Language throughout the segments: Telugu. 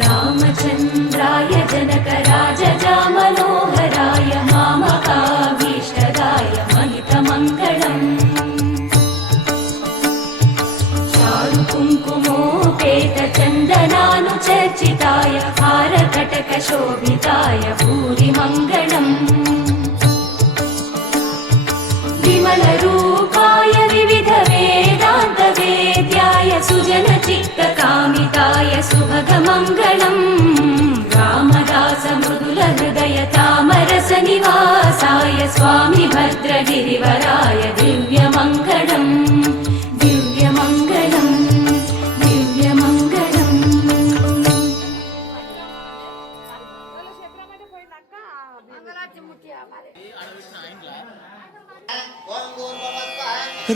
रामचन्द्राय जनकराजजामनोहराय मामकाभीष्टदाय महितमङ्गलम् चारुकुङ्कुमोपेतचन्दनानुचर्चिताय हारकटकशोभिताय भूरिमङ्गलम् विमलरूपाय विविधवेदान्तवेद्याय सुजनचित्तकामिताय सुभगमङ्गलम् रामदासमृदुलहृदय तामरसनिवासाय स्वामि भद्रगिरिवराय दिव्यमङ्गलम् दिव्यमङ्गलम् दिव्यमङ्गलम्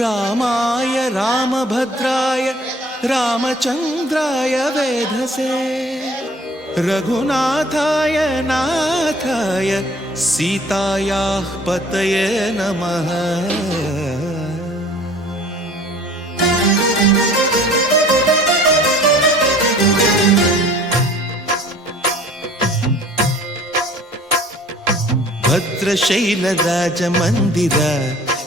रामाय रामभद्राय रामचन्द्राय वेधसे रघुनाथाय नाथाय सीतायाः पतये नमः। भद्रशैलराजमन्दिर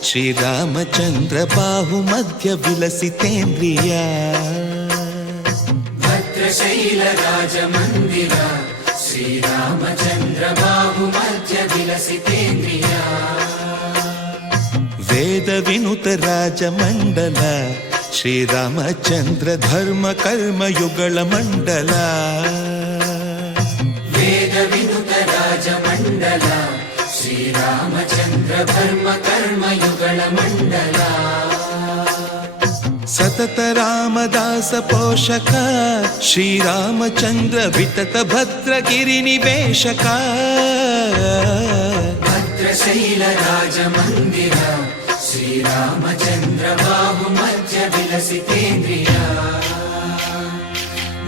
श्रीरामचन्द्र बाहुमध्य विलसितेन्द्रिया भद्रशैलराजमन्दिर श्रीरामचन्द्र बाहुमध्य विलसितेन्द्रिया वेदविनुत राजमण्डल श्रीरामचन्द्र धर्म कर्म युगल मण्डल वेदविनुत राजमण्डल श्रीरामचन्द्र धर्म कर्म युगल मण्डल सतत रामदास पोषक श्रीरामचन्द्र वितत भद्रगिरिनिवेशक भद्रशैलराजमन्दिर श्रीरामचन्द्र बाहुमध्य विलसितेन्द्रिया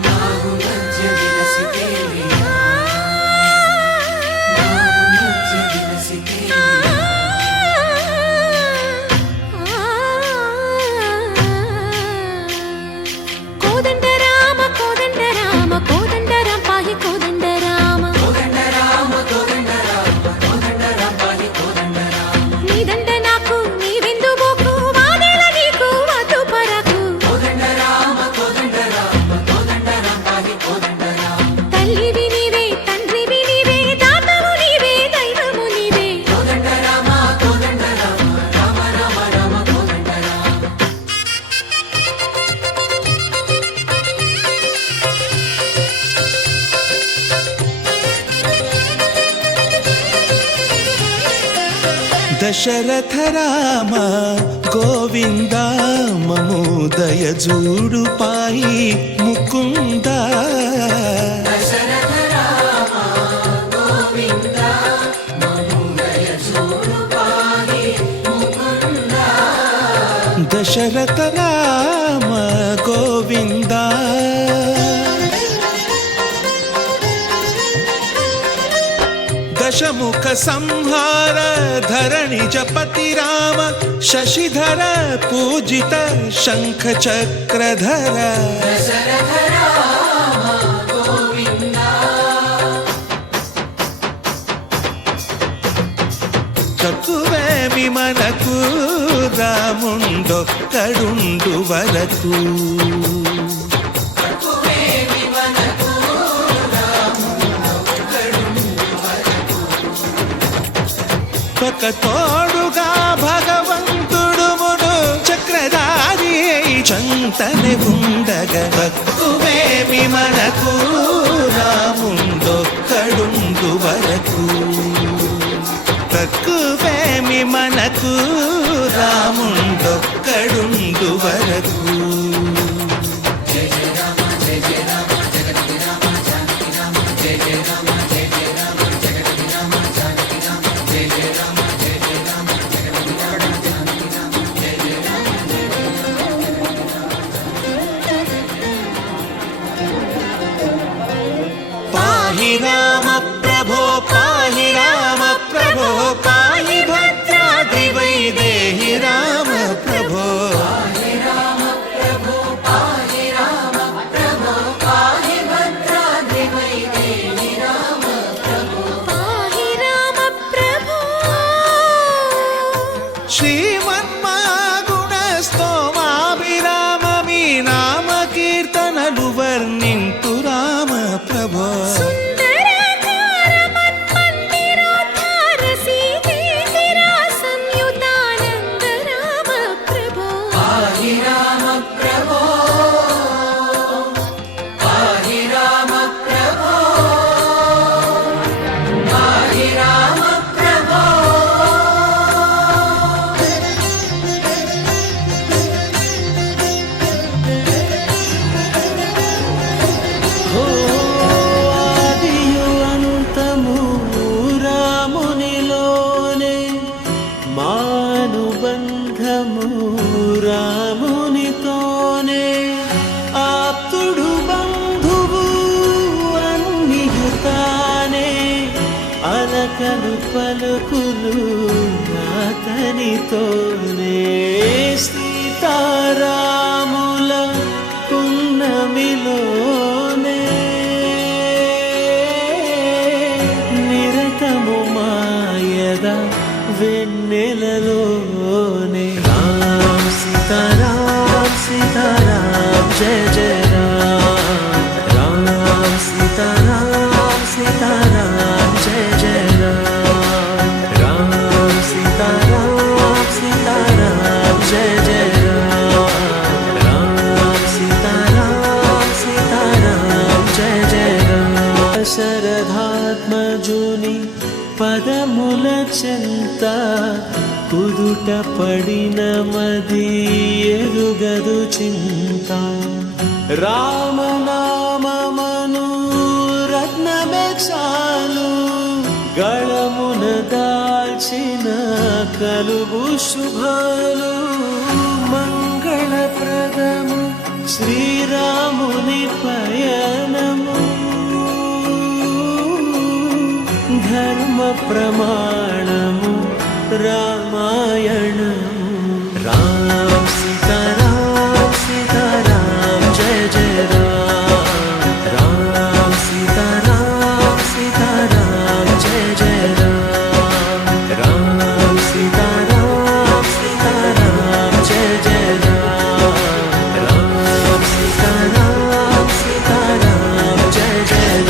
बाहुमध्य विलसितेन्द्रिया बाहुमध्य विलसितेन्द्रिया कोदण्ड राम पाहि कोदण्ड राम कोदण्ड राम पाहि कोदण्ड राम नीदण्ड नाकु नीविंदु बोकु वादेल नीकु वधु परकु कोदण्ड राम पाहि कोदण्ड राम तल्लिवि नीवे तंड्रिवि नीवे दातवु नीवे दैवमु नीवे कोदण्ड राम राम राम राम कोदण्ड राम दशरथ राम गोविंद ममोदय जूडु पाहि मुकुंद दशरथ राम गोविन्द ममोदय जूडु पाहि मुकुन्द दशरथ राम गोविंद दशमुख संहार धरणि जपति राम शशिधर पूजित शंख चक्रधर दशरथ राम गोविन्द चतुवेमि मनकु रामुंडొక్కడుండు వరకు तकुवेमि मनकु ఒక తోడుగా భగవంతుడు ముడు చక్రధారి చంతనే ఉండగ తక్కువేమి మనకు రాముండొక్కడుండు వరకు తక్కువేమి మనకు రాముండొక్కడుండు వరకు जय जय राम जगति राम जानकी राम जय जय राम जगति राम जानकी राम जय जय राम जगति राम जानकी राम जय जय राम पाहि राम प्रभो पाहि राम प्रभो पाहि भद्राद्रि वैदेहि राम प्रभो पाहि राम प्रभो पाहि राम प्रभो पाहि भद्राद्रि పలకలు పలుకులు అతనితోనే సీతారాముల పున్నమిలోనే నిరతము మాయద వెన్నెలలోనే రామ్ సీతారాం సీతారాం జయ జయ రామ్ రామ్ సీతారాం సీతారాం జయ జయ రామ్ సీతారాం సీతారాం జయ జయ రామ్ సీతారాం సీతారాం జయ జయ శరధాత్మజుని పదముల చెంత కుదుట పడిన మది ఎరుగదు చింత రామనామమను రత్నమే చాలు గళమున దాల్చిన కలుగు శుభాలు మంగళప్రదము శ్రీరాముని పయనము ధర్మ ప్రమాణము రామాయణము రామ్ సీతారాం సీతారాం జయ జయ రామ్ సీతారాం సీతారాం జయ జయ రామ్ సీతారాం సీతారాం జయ జయ రామ్ సీతారాం సీతారాం జయ జయ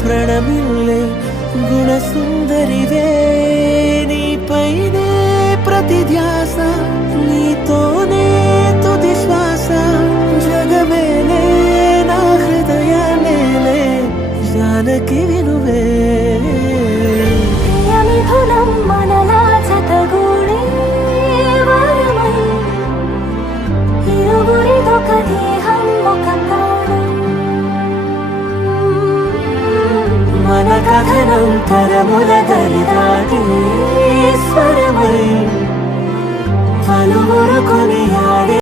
ప్రణమిల్లే గుణసుందరివే నీపైనే ప్రతి ధ్యాస నీతోనే తుది శ్వాస జగమేలే నా హృదయాన్నేలే జానకి వినువే ప్రియమిథునం మనలా జతగూడే వరమై ఇరువురిదొక దేహం ఒక ప్రాణం మన కథనం తరముల దరిదాటి స్వరమై పలువురు కొని